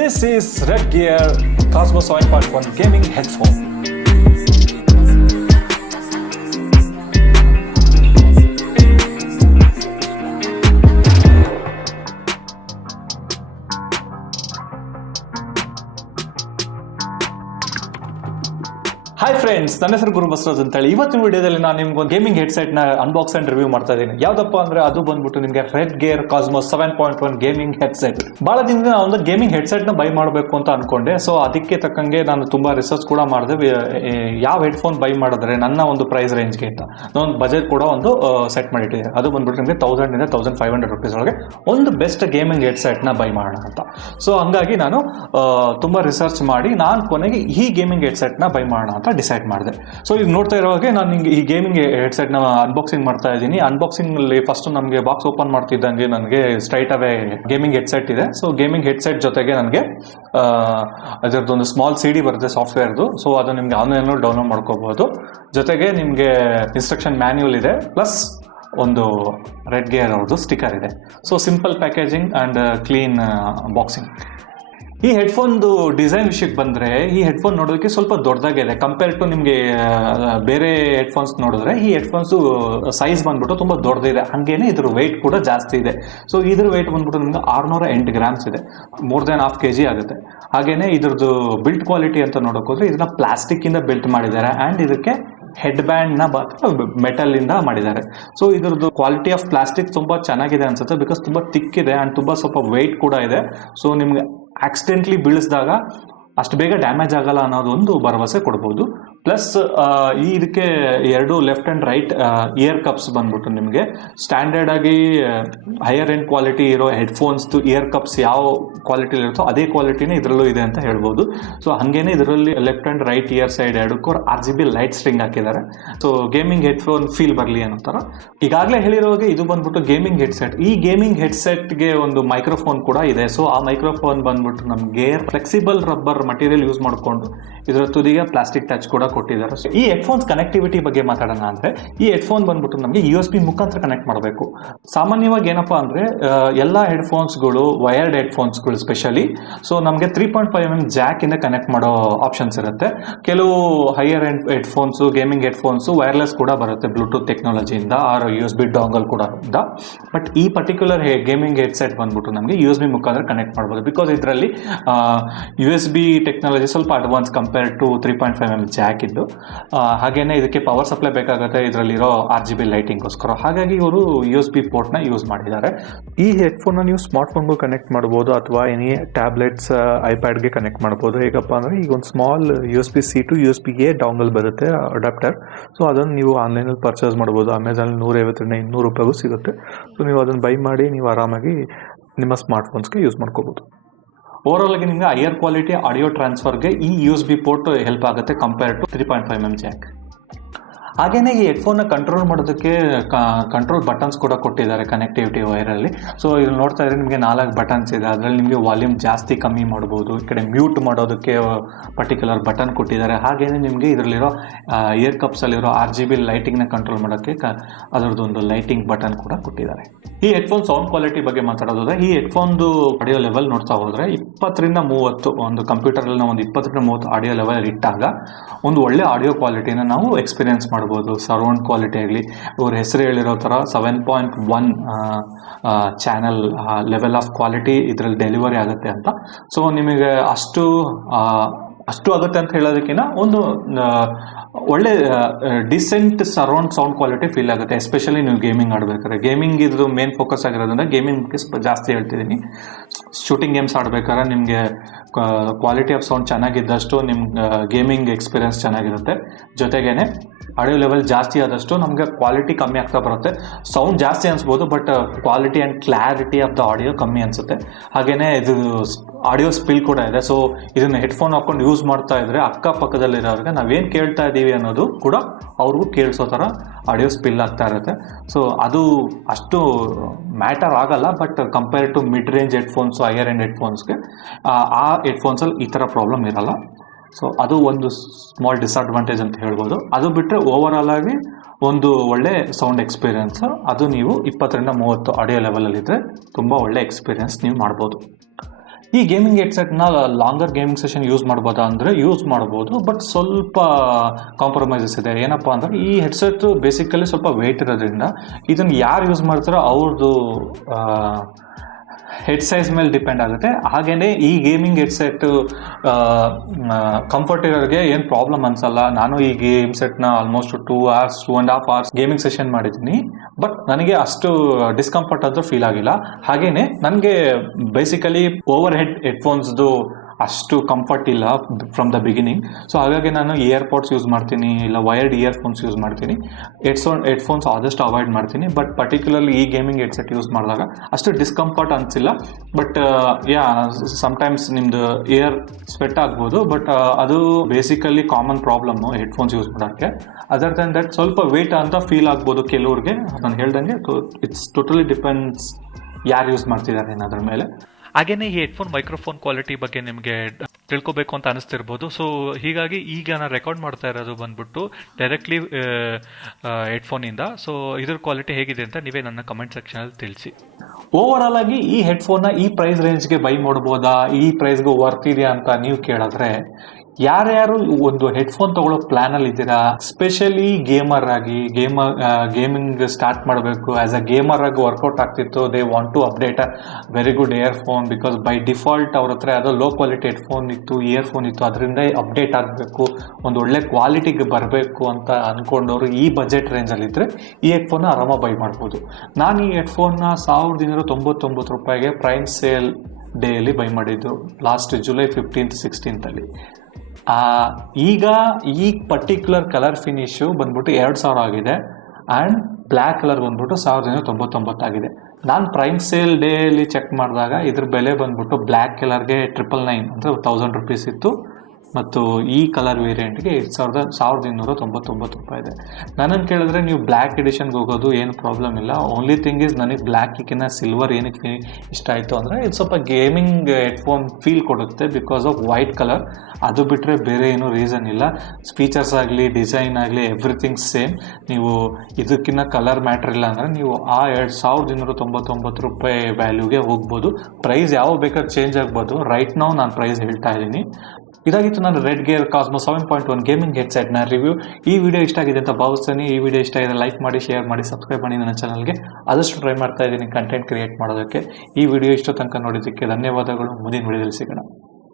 This is Redgear Cosmo 7.1 gaming headphone. Hi friends, ನನ್ನ ಹೆಸರು ಗುರು ಬಸವರಾಜ್ ಅಂತ ಹೇಳಿ. ಇವತ್ತಿನ ವಿಡಿಯೋದಲ್ಲಿ ನಾನು ನಿಮ್ಗೆ ಒಂದು ಗೇಮಿಂಗ್ ಹೆಡ್ಸೆಟ್ ನ ಅನ್ಬಾಕ್ಸ್ ಅಂಡ್ ರಿವ್ಯೂ ಮಾಡ್ತಾ ಇದ್ದೀನಿ. ಯಾವ್ದಪ್ಪ ಅಂದ್ರೆ ಅದು ಬಂದ್ಬಿಟ್ಟು ನಿಮಗೆ Redgear Cosmo 7.1 ಗೇಮಿಂಗ್ ಹೆಡ್ಸೆಟ್. ಬಹಳ ದಿನದಿಂದ ನಾನು ಒಂದು ಗೇಮಿಂಗ್ ಹೆಡ್ಸೆಟ್ ನ ಬೈ ಮಾಡಬೇಕು ಅಂತ ಅನ್ಕೊಂಡೆ. ಸೊ ಅದಕ್ಕೆ ತಕ್ಕಂಗೆ ನಾನು ತುಂಬಾ ರಿಸರ್ಚ್ ಕೂಡ ಮಾಡಿದೆ. ಯಾವ ಹೆಡ್ಫೋನ್ ಬೈ ಮಾಡಿದ್ರೆ ನನ್ನ ಒಂದು ಪ್ರೈಸ್ ರೇಂಜ್ಗೆ ಅಂತ ನಾನು ಬಜೆಟ್ ಕೂಡ ಒಂದು ಸೆಟ್ ಮಾಡಿಟ್ಟಿದ್ದೆ. ಅದು ಬಂದ್ಬಿಟ್ಟು ನಿಮಗೆ 1000 ಇಂದ 1500 ರೂಪೀಸ್ ಒಳಗೆ ಒಂದು ಬೆಸ್ಟ್ ಗೇಮಿಂಗ್ ಹೆಡ್ಸೆಟ್ ನ ಬೈ ಮಾಡೋಣ ಅಂತ. ಸೊ ಹಂಗಾಗಿ ನಾನು ತುಂಬಾ ರಿಸರ್ಚ್ ಮಾಡಿ ನಾನು ಕೊನೆಗೆ ಈ ಗೇಮಿಂಗ್ ಹೆಡ್ಸೆಟ್ ನ ಬೈ ಮಾಡೋಣ ಅಂತ ಡಿಸೈಡ್ ಮಾಡಿದೆ. ಸೊ ಈಗ ನೋಡ್ತಾ ಇರೋವಾಗೆ ನಾನು ನಿಮಗೆ ಈ ಗೇಮಿಂಗ್ ಹೆಡ್ಸೆಟ್ ನ ಅನ್ಬಾಕ್ಸಿಂಗ್ ಮಾಡ್ತಾ ಇದ್ದೀನಿ. ಅನ್ಬಾಕ್ಸಿಂಗ್ ಅಲ್ಲಿ ಫಸ್ಟ್ ನಮಗೆ ಬಾಕ್ಸ್ ಓಪನ್ ಮಾಡ್ತಿದ್ದಂಗೆ ನನಗೆ ಸ್ಟ್ರೈಟ್ ಅವೇ ಗೇಮಿಂಗ್ ಹೆಡ್ಸೆಟ್ ಇದೆ. ಸೊ ಗೇಮಿಂಗ್ ಹೆಡ್ಸೆಟ್ ಜೊತೆಗೆ ನನಗೆ ಅದರದ್ದೊಂದು ಸ್ಮಾಲ್ CD ಬರುತ್ತೆ ಸಾಫ್ಟ್ವೇರ್ದು. ಸೊ ಅದು ನಿಮ್ಗೆ ಆನ್ಲೈನ್ ಡೌನ್ಲೋಡ್ ಮಾಡ್ಕೋಬಹುದು. ಜೊತೆಗೆ ನಿಮಗೆ ಇನ್ಸ್ಟ್ರಕ್ಷನ್ ಮ್ಯಾನ್ಯುವಲ್ ಇದೆ, ಪ್ಲಸ್ ಒಂದು Redgear ಅವ್ರದ್ದು ಸ್ಟಿಕರ್ ಇದೆ. So simple packaging and clean boxing. ಈ ಹೆಡ್ಫೋನ್ದು ಡಿಸೈನ್ ವಿಷಯಕ್ಕೆ ಬಂದರೆ, ಈ ಹೆಡ್ಫೋನ್ ನೋಡೋದಕ್ಕೆ ಸ್ವಲ್ಪ ದೊಡ್ಡದಾಗಿದೆ ಕಂಪೇರ್ ಟು ನಿಮಗೆ ಬೇರೆ ಹೆಡ್ಫೋನ್ಸ್ ನೋಡಿದ್ರೆ. ಈ ಹೆಡ್ಫೋನ್ಸು ಸೈಜ್ ಬಂದ್ಬಿಟ್ಟು ತುಂಬ ದೊಡ್ಡದಿದೆ, ಹಾಗೇನೆ ಇದ್ರ ವೆಯ್ಟ್ ಕೂಡ ಜಾಸ್ತಿ ಇದೆ. ಸೊ ಇದ್ರ ವೆಯ್ಟ್ ಬಂದ್ಬಿಟ್ಟು ನಿಮಗೆ 608 ಗ್ರಾಮ್ಸ್ ಇದೆ, ಮೋರ್ ದೆನ್ ½ kg ಆಗುತ್ತೆ. ಹಾಗೇನೆ ಇದ್ರದ್ದು ಬಿಲ್ಟ್ ಕ್ವಾಲಿಟಿ ಅಂತ ನೋಡೋಕೋದ್ರೆ ಇದನ್ನ ಪ್ಲಾಸ್ಟಿಕ್ ಇಂದ ಬಿಲ್ಟ್ ಮಾಡಿದ್ದಾರೆ ಆ್ಯಂಡ್ ಇದಕ್ಕೆ ಹೆಡ್ ಬ್ಯಾಂಡ್ ನ ಮೆಟಲ್ ಇಂದ ಮಾಡಿದ್ದಾರೆ. ಸೊ ಇದ್ರದ್ದು ಕ್ವಾಲಿಟಿ ಆಫ್ ಪ್ಲಾಸ್ಟಿಕ್ ತುಂಬಾ ಚೆನ್ನಾಗಿದೆ ಅನ್ಸುತ್ತೆ, ಬಿಕಾಸ್ ತುಂಬಾ ಥಿಕ್ ಇದೆ ಅಂಡ್ ತುಂಬಾ ಸ್ವಲ್ಪ ವೆಯ್ಟ್ ಕೂಡ ಇದೆ. ಸೊ ನಿಮ್ಗೆ ಆಕ್ಸಿಡೆಂಟ್ಲಿ ಬೀಳಿಸಿದಾಗ ಅಷ್ಟು ಬೇಗ ಡ್ಯಾಮೇಜ್ ಆಗಲ್ಲ ಅನ್ನೋದು ಒಂದು ಭರವಸೆ ಕೊಡ್ಬೋದು. ಪ್ಲಸ್ ಇದಕ್ಕೆ ಎರಡು left and write year cups ಬಂದ್ಬಿಟ್ಟು ನಿಮಗೆ ಸ್ಟ್ಯಾಂಡರ್ಡ್ ಆಗಿ ಹೈಯರ್ ಎಂಡ್ ಕ್ವಾಲಿಟಿ ಇರೋ ಹೆಡ್ಫೋನ್ಸ್ ಇಯರ್ ಕಪ್ಸ್ ಯಾವ ಕ್ವಾಲಿಟಿ ಇರುತ್ತೋ ಅದೇ ಕ್ವಾಲಿಟಿನೇ ಇದರಲ್ಲೂ ಇದೆ ಅಂತ ಹೇಳ್ಬೋದು. ಸೊ ಹಂಗೇನೆ ಇದರಲ್ಲಿ left and write year side ಎರಡಕ್ಕೂ RGB ಲೈಟ್ ಸ್ಟ್ರಿಂಗ್ ಹಾಕಿದ್ದಾರೆ. ಸೊ ಗೇಮಿಂಗ್ ಹೆಡ್ಫೋನ್ ಫೀಲ್ ಬರಲಿ ಅನ್ನೋ ಥರ. ಈಗಾಗಲೇ ಹೇಳಿರೋಗೆ ಇದು ಬಂದ್ಬಿಟ್ಟು ಗೇಮಿಂಗ್ ಹೆಡ್ಸೆಟ್. ಈ ಗೇಮಿಂಗ್ ಹೆಡ್ಸೆಟ್ಗೆ ಒಂದು ಮೈಕ್ರೋಫೋನ್ ಕೂಡ ಇದೆ. ಸೊ ಆ ಮೈಕ್ರೋಫೋನ್ ಬಂದ್ಬಿಟ್ಟು ನಮಗೆ ಫ್ಲೆಕ್ಸಿಬಲ್ ರಬ್ಬರ್ ಮಟೀರಿಯಲ್ ಯೂಸ್ ಮಾಡಿಕೊಂಡು ಇದರ ತುದಿಗೆ ಪ್ಲಾಸ್ಟಿಕ್ ಟಚ್ ಕೂಡ ಕೊಟ್ಟಿದ್ದಾರೆ. ಈ ಹೆಡ್ಫೋನ್ಸ್ ಕನೆಕ್ಟಿವಿಟಿ ಬಗ್ಗೆ ಮಾತಾಡೋಣ ಅಂದ್ರೆ, ಈ ಹೆಡ್ಫೋನ್ ಬಂದ್ಬಿಟ್ಟು ನಮಗೆ USB ಮುಖಾಂತರ ಕನೆಕ್ಟ್ ಮಾಡಬೇಕು. ಸಾಮಾನ್ಯವಾಗಿ ಏನಪ್ಪಾ ಅಂದ್ರೆ ಎಲ್ಲ ಹೆಡ್ಫೋನ್ಸ್ಗಳು ವೈರ್ಡ್ ಹೆಡ್ಫೋನ್ಸ್ಗಳು ಸ್ಪೆಷಲಿ ಸೊ ನಮಗೆ 3.5mm ಜಾಕ್ ಇಂದ ಕನೆಕ್ಟ್ ಮಾಡೋ ಆಪ್ಷನ್ಸ್ ಇರುತ್ತೆ. ಕೆಲವು higher end headphones gaming headphones wireless ಕೂಡ ಬರುತ್ತೆ ಬ್ಲೂಟೂತ್ ಟೆಕ್ನಾಲಜಿಯಿಂದ ಆರ್ USB ಡಾಂಗಲ್ ಕೂಡ ಇಂದ. ಬಟ್ ಈ ಪರ್ಟಿಕ್ಯುಲರ್ ಗೇಮಿಂಗ್ ಹೆಡ್ಸೆಟ್ ಬಂದ್ಬಿಟ್ಟು ನಮಗೆ USB ಮುಖಾಂತರ ಕನೆಕ್ಟ್ ಮಾಡ್ಬೋದು, ಬಿಕಾಸ್ ಇದರಲ್ಲಿ USB ಟೆಕ್ನಾಲಜಿ ಸ್ವಲ್ಪ advance compare to 3.5mm jack ಇದ್ದು. ಹಾಗೇನೆ ಇದಕ್ಕೆ ಪವರ್ ಸಪ್ಲೈ ಬೇಕಾಗುತ್ತೆ ಇದರಲ್ಲಿರೋ RGB ಲೈಟಿಂಗ್ಗೋಸ್ಕರ. ಹಾಗಾಗಿ ಇವರು USB ಪೋರ್ಟ್ನ ಯೂಸ್ ಮಾಡಿದ್ದಾರೆ. ಈ ಹೆಡ್ಫೋನ್ನ ನೀವು ಸ್ಮಾರ್ಟ್ಫೋನ್ಗೂ ಕನೆಕ್ಟ್ ಮಾಡ್ಬೋದು ಅಥವಾ ಎನಿ ಟ್ಯಾಬ್ಲೆಟ್ಸ್ ಐಪ್ಯಾಡ್ಗೆ ಕನೆಕ್ಟ್ ಮಾಡ್ಬೋದು. ಹೇಗಪ್ಪ ಅಂದರೆ ಈಗ ಒಂದು small USB-C to USB-A dongle ಬರುತ್ತೆ ಅಡಾಪ್ಟರ್. ಸೊ ಅದನ್ನು ನೀವು ಆನ್ಲೈನಲ್ಲಿ ಪರ್ಚೇಸ್ ಮಾಡ್ಬೋದು. ಅಮೆಝಾನಲ್ಲಿ 150 200 ರೂಪಾಯಿಗೂ ಸಿಗುತ್ತೆ. ಸೊ ನೀವು ಅದನ್ನು ಬೈ ಮಾಡಿ ನೀವು ಆರಾಮಾಗಿ ನಿಮ್ಮ ಸ್ಮಾರ್ಟ್ಫೋನ್ಸ್ಗೆ ಯೂಸ್ ಮಾಡ್ಕೋಬೋದು. ಓವರಾಲ್ ಆಗಿ ನಿಮಗೆ ಹೈಯರ್ ಕ್ವಾಲಿಟಿ ಆಡಿಯೋ ಟ್ರಾನ್ಸ್ಫರ್ಗೆ ಈ USB ಪೋರ್ಟ್ ಹೆಲ್ಪ್ ಆಗುತ್ತೆ ಕಂಪೇರ್ ಟು 3.5mm ಜಾಕ್. ಹಾಗೇನೆ ಈ ಹೆಡ್ಫೋನ್ನ ಕಂಟ್ರೋಲ್ ಮಾಡೋದಕ್ಕೆ ಕಂಟ್ರೋಲ್ ಬಟನ್ಸ್ ಕೂಡ ಕೊಟ್ಟಿದ್ದಾರೆ ಕನೆಕ್ಟಿವಿಟಿ ವೈರಲ್ಲಿ. ಸೊ ಇಲ್ಲಿ ನೋಡ್ತಾ ಇದ್ರೆ ನಿಮಗೆ 4 ಬಟನ್ಸ್ ಇದೆ. ಅದರಲ್ಲಿ ನಿಮಗೆ ವಾಲ್ಯೂಮ್ ಜಾಸ್ತಿ ಕಮ್ಮಿ ಮಾಡ್ಬೋದು. ಈ ಕಡೆ ಮ್ಯೂಟ್ ಮಾಡೋದಕ್ಕೆ ಪರ್ಟಿಕ್ಯುಲರ್ ಬಟನ್ ಕೊಟ್ಟಿದ್ದಾರೆ. ಹಾಗೇನೆ ನಿಮಗೆ ಇದರಲ್ಲಿರೋ ಇಯರ್ ಕಪ್ಸಲ್ಲಿರೋ RGB ಲೈಟಿಂಗ್ನ ಕಂಟ್ರೋಲ್ ಮಾಡೋಕ್ಕೆ ಅದರದ್ದು ಒಂದು ಲೈಟಿಂಗ್ ಬಟನ್ ಕೂಡ ಕೊಟ್ಟಿದ್ದಾರೆ. ಈ ಹೆಡ್ಫೋನ್ ಸೌಂಡ್ ಕ್ವಾಲಿಟಿ ಬಗ್ಗೆ ಮಾತಾಡೋದಾದ್ರೆ, ಈ ಹೆಡ್ಫೋನ್ದು ಆಡಿಯೋ ಲೆವೆಲ್ ನೋಡ್ತಾ ಹೋದ್ರೆ 20 ರಿಂದ 30 ಒಂದು ಕಂಪ್ಯೂಟರಲ್ಲಿ ನಾವು ಒಂದು 20 ರಿಂದ 30 ಆಡಿಯೋ ಲೆವೆಲ್ ಇಟ್ಟಾಗ ಒಂದು ಒಳ್ಳೆ ಆಡಿಯೋ ಕ್ವಾಲಿಟಿನ ನಾವು ಎಕ್ಸ್ಪೀರಿಯನ್ಸ್ ಮಾಡ್ಬೋದು. ಸರೌಂಡ್ ಕ್ವಾಲಿಟಿ ಆಗಲಿ ಅವ್ರ ಹೆಸರು ಹೇಳಿರೋ ಥರ 7.1 ಚಾನಲ್ ಲೆವೆಲ್ ಆಫ್ ಕ್ವಾಲಿಟಿ ಇದರಲ್ಲಿ ಡೆಲಿವರಿ ಆಗುತ್ತೆ ಅಂತ. ಸೊ ನಿಮಗೆ ಅಷ್ಟು ಆಗುತ್ತೆ ಅಂತ ಹೇಳೋದಕ್ಕಿಂತ ಒಂದು ಒಳ್ಳೆ decent surround sound quality feel ಆಗುತ್ತೆ. ಎಸ್ಪೆಷಲಿ ನೀವು ಗೇಮಿಂಗ್ ಆಡ್ಬೇಕಾದ್ರೆ. ಗೇಮಿಂಗ್ ಇದ್ರ ಮೇನ್ ಫೋಕಸ್ ಆಗಿರೋದ್ರಿಂದ ಗೇಮಿಂಗ್ಗೆ ಜಾಸ್ತಿ ಹೇಳ್ತಿದ್ದೀನಿ. ಶೂಟಿಂಗ್ ಗೇಮ್ಸ್ ಆಡ್ಬೇಕಾದ್ರೆ ನಿಮಗೆ ಕ್ವಾಲಿಟಿ ಆಫ್ ಸೌಂಡ್ ಚೆನ್ನಾಗಿದ್ದಷ್ಟು ನಿಮ್ಗೆ ಗೇಮಿಂಗ್ ಎಕ್ಸ್ಪೀರಿಯನ್ಸ್ ಚೆನ್ನಾಗಿರುತ್ತೆ. ಜೊತೆಗೇನೆ ಆಡಿಯೋ ಲೆವೆಲ್ ಜಾಸ್ತಿ ಆದಷ್ಟು ನಮಗೆ ಕ್ವಾಲಿಟಿ ಕಮ್ಮಿ ಆಗ್ತಾ ಬರುತ್ತೆ. ಸೌಂಡ್ ಜಾಸ್ತಿ ಅನಿಸ್ಬೋದು, but quality and clarity of the audio ಕಮ್ಮಿ ಅನಿಸುತ್ತೆ. ಹಾಗೆಯೇ ಇದು ಆಡಿಯೋ ಸ್ಪಿಲ್ ಕೂಡ ಇದೆ. ಸೊ ಇದನ್ನು ಹೆಡ್ಫೋನ್ ಹಾಕೊಂಡು ಯೂಸ್ ಮಾಡ್ತಾ ಇದ್ರೆ ಅಕ್ಕಪಕ್ಕದಲ್ಲಿರೋರಿಗೆ ನಾವೇನು ಕೇಳ್ತಾ ಇದ್ದೀವಿ ಅನ್ನೋದು ಕೂಡ ಅವ್ರಿಗೂ ಕೇಳಿಸೋ ಥರ ಆಡಿಯೋ ಸ್ಪಿಲ್ ಆಗ್ತಾ ಇರುತ್ತೆ. ಸೊ ಅದು ಅಷ್ಟು ಮ್ಯಾಟರ್ ಆಗಲ್ಲ, but compare to mid range headphones higher end ಹೆಡ್ಫೋನ್ಸ್ಗೆ ಆ ಹೆಡ್ಫೋನ್ಸಲ್ಲಿ ಈ ಥರ ಪ್ರಾಬ್ಲಮ್ ಇರಲ್ಲ. ಸೊ ಅದು ಒಂದು ಸ್ಮಾಲ್ ಡಿಸ್ಅಡ್ವಾಂಟೇಜ್ ಅಂತ ಹೇಳ್ಬೋದು. ಅದು ಬಿಟ್ಟರೆ ಓವರ್ ಆಲ್ ಆಗಿ ಒಂದು ಒಳ್ಳೆ ಸೌಂಡ್ ಎಕ್ಸ್ಪೀರಿಯನ್ಸ್. ಅದು ನೀವು 20 ರಿಂದ 30 ಆಡಿಯೋ ಲೆವೆಲಲ್ಲಿದ್ದರೆ ತುಂಬ ಒಳ್ಳೆ ಎಕ್ಸ್ಪೀರಿಯನ್ಸ್ ನೀವು ಮಾಡ್ಬೋದು. ಈ ಗೇಮಿಂಗ್ ಹೆಡ್ಸೆಟ್ನ ಲಾಂಗರ್ ಗೇಮಿಂಗ್ ಸೆಷನ್ ಯೂಸ್ ಮಾಡ್ಬೋದಾ ಅಂದರೆ ಯೂಸ್ ಮಾಡ್ಬೋದು, ಬಟ್ ಸ್ವಲ್ಪ ಕಾಂಪ್ರಮೈಸಸ್ ಇದೆ. ಏನಪ್ಪ ಅಂದರೆ ಈ ಹೆಡ್ಸೆಟ್ ಬೇಸಿಕಲಿ ಸ್ವಲ್ಪ ವೆಯ್ಟ್ ಇರೋದ್ರಿಂದ ಇದನ್ನು ಯಾರು ಯೂಸ್ ಮಾಡ್ತಾರೋ ಅವ್ರದ್ದು ಹೆಡ್ ಸೈಜ್ ಮೇಲೆ ಡಿಪೆಂಡ್ ಆಗುತ್ತೆ. ಹಾಗೆಯೇ ಈ ಗೇಮಿಂಗ್ ಹೆಡ್ಸೆಟ್ ಕಂಫರ್ಟ್ ಇರೋರಿಗೆ ಏನು ಪ್ರಾಬ್ಲಮ್ ಅನ್ಸಲ್ಲ. ನಾನು ಈ ಗೇಮ್ ಸೆಟ್ನ ಆಲ್ಮೋಸ್ಟ್ 2.5 hours ಗೇಮಿಂಗ್ ಸೆಷನ್ ಮಾಡಿದ್ದೀನಿ, ಬಟ್ ನನಗೆ ಅಷ್ಟು ಡಿಸ್ಕಂಫರ್ಟ್ ಅಂತೂ ಫೀಲ್ ಆಗಿಲ್ಲ. ಹಾಗೆಯೇ ನನಗೆ ಬೇಸಿಕಲಿ ಓವರ್ ಹೆಡ್ಫೋನ್ಸ್ದು ಅಷ್ಟು ಕಂಫರ್ಟ್ ಇಲ್ಲ ಫ್ರಮ್ ದ ಬಿಗಿನಿಂಗ್. ಸೊ ಹಾಗಾಗಿ ನಾನು ಇಯರ್ಪಾಡ್ಸ್ ಯೂಸ್ ಮಾಡ್ತೀನಿ, ಇಲ್ಲ ವೈರ್ಡ್ ಇಯರ್ಫೋನ್ಸ್ ಯೂಸ್ ಮಾಡ್ತೀನಿ. ಹೆಡ್ಫೋನ್ಸ್ ಆದಷ್ಟು ಅವಾಯ್ಡ್ ಮಾಡ್ತೀನಿ. ಬಟ್ ಪರ್ಟಿಕ್ಯುಲರ್ಲಿ ಈ ಗೇಮಿಂಗ್ ಹೆಡ್ಸೆಟ್ ಯೂಸ್ ಮಾಡಿದಾಗ ಅಷ್ಟು ಡಿಸ್ಕಂಫರ್ಟ್ ಅನಿಸಿಲ್ಲ. ಬಟ್ ಸಮ್ಟೈಮ್ಸ್ ನಿಮ್ಮದು ಇಯರ್ ಸ್ವೆಟ್ ಆಗ್ಬೋದು, ಬಟ್ ಅದು basically common problem headphones use ಮಾಡೋಕ್ಕೆ. ಅದರ್ ದೆನ್ ದಟ್ ಸ್ವಲ್ಪ ವೇಟ್ ಅಂತ ಫೀಲ್ ಆಗ್ಬೋದು ಕೆಲವ್ರಿಗೆ. ನಾನು ಹೇಳ್ದಂಗೆ ಇಟ್ಸ್ ಟೋಟಲಿ ಡಿಪೆಂಡ್ಸ್ ಯಾರು ಯೂಸ್ ಮಾಡ್ತಿದ್ದಾರೆ ಅದ್ರ ಮೇಲೆ. ಹಾಗೇನೆ ಈ ಹೆಡ್ಫೋನ್ ಮೈಕ್ರೋಫೋನ್ ಕ್ವಾಲಿಟಿ ಬಗ್ಗೆ ನಿಮಗೆ ತಿಳ್ಕೊಬೇಕು ಅಂತ ಅನಿಸ್ತಿರ್ಬೋದು. ಸೊ ಹೀಗಾಗಿ ಈಗ ನಾನು ರೆಕಾರ್ಡ್ ಮಾಡ್ತಾ ಇರೋದು ಬಂದ್ಬಿಟ್ಟು ಡೈರೆಕ್ಟ್ಲಿ ಹೆಡ್ಫೋನಿಂದ. ಸೊ ಇದ್ರ ಕ್ವಾಲಿಟಿ ಹೇಗಿದೆ ಅಂತ ನೀವೇ ನನ್ನ ಕಮೆಂಟ್ ಸೆಕ್ಷನಲ್ಲಿ ತಿಳಿಸಿ. ಓವರ್ ಆಲ್ ಆಗಿ ಈ ಹೆಡ್ಫೋನ್ನ ಈ ಪ್ರೈಸ್ ರೇಂಜ್ಗೆ ಬೈ ಮಾಡ್ಬೋದಾ, ಈ ಪ್ರೈಸ್ಗೆ ವರ್ತ್ ಇದೆಯಾ ಅಂತ ನೀವು ಕೇಳಿದ್ರೆ, ಯಾರ್ಯಾರು ಒಂದು ಹೆಡ್ಫೋನ್ ತಗೊಳ್ಳೋ ಪ್ಲಾನಲ್ಲಿ ಇದ್ದೀರಾ, ಸ್ಪೆಷಲಿ ಗೇಮರ್ ಆಗಿ ಗೇಮಿಂಗ್ ಸ್ಟಾರ್ಟ್ ಮಾಡಬೇಕು, ಆ್ಯಸ್ ಅ ಗೇಮರ್ ಆಗಿ ವರ್ಕೌಟ್ ಆಗ್ತಿತ್ತು, they want to update a very good earphone, because by default ಅವ್ರ ಹತ್ರ ಯಾವುದೋ ಲೋ ಕ್ವಾಲಿಟಿ ಹೆಡ್ಫೋನ್ ಇತ್ತು, ಇಯರ್ಫೋನ್ ಇತ್ತು, ಅದರಿಂದ ಅಪ್ಡೇಟ್ ಆಗಬೇಕು, ಒಂದು ಒಳ್ಳೆ ಕ್ವಾಲಿಟಿಗೆ ಬರಬೇಕು ಅಂತ ಅಂದ್ಕೊಂಡವರು ಈ ಬಜೆಟ್ ರೇಂಜಲ್ಲಿದ್ದರೆ ಈ ಹೆಡ್ಫೋನ್ನ ಆರಾಮಾಗಿ ಬೈ ಮಾಡ್ಬೋದು. ನಾನು ಈ ಹೆಡ್ಫೋನ್ನ 1299 ರೂಪಾಯಿಗೆ ಪ್ರೈಮ್ ಸೇಲ್ ಡೇಯಲ್ಲಿ ಬೈ ಮಾಡಿದ್ದು, ಲಾಸ್ಟ್ ಜುಲೈ 15th 16th. ಈಗ ಈ ಪರ್ಟಿಕ್ಯುಲರ್ ಕಲರ್ ಫಿನಿಶು ಬಂದ್ಬಿಟ್ಟು 2000 ಆಗಿದೆ, ಆ್ಯಂಡ್ ಬ್ಲ್ಯಾಕ್ ಕಲರ್ ಬಂದ್ಬಿಟ್ಟು 1999 ಆಗಿದೆ. ನಾನು ಪ್ರೈಮ್ ಸೇಲ್ ಡೇಲಿ ಚೆಕ್ ಮಾಡಿದಾಗ ಇದ್ರ ಬೆಲೆ ಬಂದ್ಬಿಟ್ಟು ಬ್ಲ್ಯಾಕ್ ಕಲರ್ಗೆ 999 ಅಂದರೆ 1000 ರೂಪೀಸ್ ಇತ್ತು, ಮತ್ತು ಈ ಕಲರ್ ವೇರಿಯಂಟ್ಗೆ 1299 ರೂಪಾಯಿ ಇದೆ. ನನ್ನನ್ನು ಕೇಳಿದ್ರೆ ನೀವು ಬ್ಲ್ಯಾಕ್ ಎಡಿಷನ್ಗೆ ಹೋಗೋದು ಏನು ಪ್ರಾಬ್ಲಮ್ ಇಲ್ಲ. ಓನ್ಲಿ ಥಿಂಗ್ ಈಸ್ ನನಗೆ ಬ್ಲ್ಯಾಕಿಗಿನ್ನ ಸಿಲ್ವರ್ ಏನಕ್ಕೆ ಇಷ್ಟ ಆಯಿತು ಅಂದರೆ ಇದು ಸ್ವಲ್ಪ ಗೇಮಿಂಗ್ ಹೆಡ್ಫೋನ್ ಫೀಲ್ ಕೊಡುತ್ತೆ ಬಿಕಾಸ್ ಆಫ್ ವೈಟ್ ಕಲರ್. ಅದು ಬಿಟ್ಟರೆ ಬೇರೆ ಏನೂ ರೀಸನ್ ಇಲ್ಲ. ಫೀಚರ್ಸ್ ಆಗಲಿ, ಡಿಸೈನ್ ಆಗಲಿ, ಎವ್ರಿಥಿಂಗ್ ಸೇಮ್. ನೀವು ಇದಕ್ಕಿಂತ ಕಲರ್ ಮ್ಯಾಟ್ರ್ ಇಲ್ಲ ಅಂದರೆ ನೀವು ಆ 1299 ರೂಪಾಯಿ ವ್ಯಾಲ್ಯೂಗೆ ಹೋಗ್ಬೋದು. ಪ್ರೈಸ್ ಯಾವ ಬೇಕಾದ್ರೆ ಚೇಂಜ್ ಆಗ್ಬೋದು. ರೈಟ್ ನಾವು ನಾನು ಪ್ರೈಸ್ ಹೇಳ್ತಾ ಇದ್ದೀನಿ. ಇದಾಗಿತ್ತು ನಾನು Redgear Cosmo 7.1 ಗೇಮಿಂಗ್ ಹೆಡ್ಸೆಟ್ನ ರಿವ್ಯೂ. ಈ ವಿಡಿಯೋ ಇಷ್ಟ ಆಗಿದೆ ಅಂತ ಭಾವಿಸ್ತೀನಿ. ಈ ವಿಡಿಯೋ ಇಷ್ಟ ಆಗಿದೆ ಲೈಕ್ ಮಾಡಿ, ಶೇರ್ ಮಾಡಿ, ಸಬ್ಸ್ಕ್ರೈಬ್ ಮಾಡಿ ನನ್ನ ಚಾನಲ್ಗೆ. ಆದಷ್ಟು ಟ್ರೈ ಮಾಡ್ತಾ ಇದ್ದೀನಿ ಕಂಟೆಂಟ್ ಕ್ರಿಯೇಟ್ ಮಾಡೋದಕ್ಕೆ. ಈ ವಿಡಿಯೋ ಇಷ್ಟೋ ತನಕ ನೋಡಿದ್ದಕ್ಕೆ ಧನ್ಯವಾದಗಳು. ಮುಂದಿನ ವಿಡಿಯೋದಲ್ಲಿ ಸಿಗೋಣ.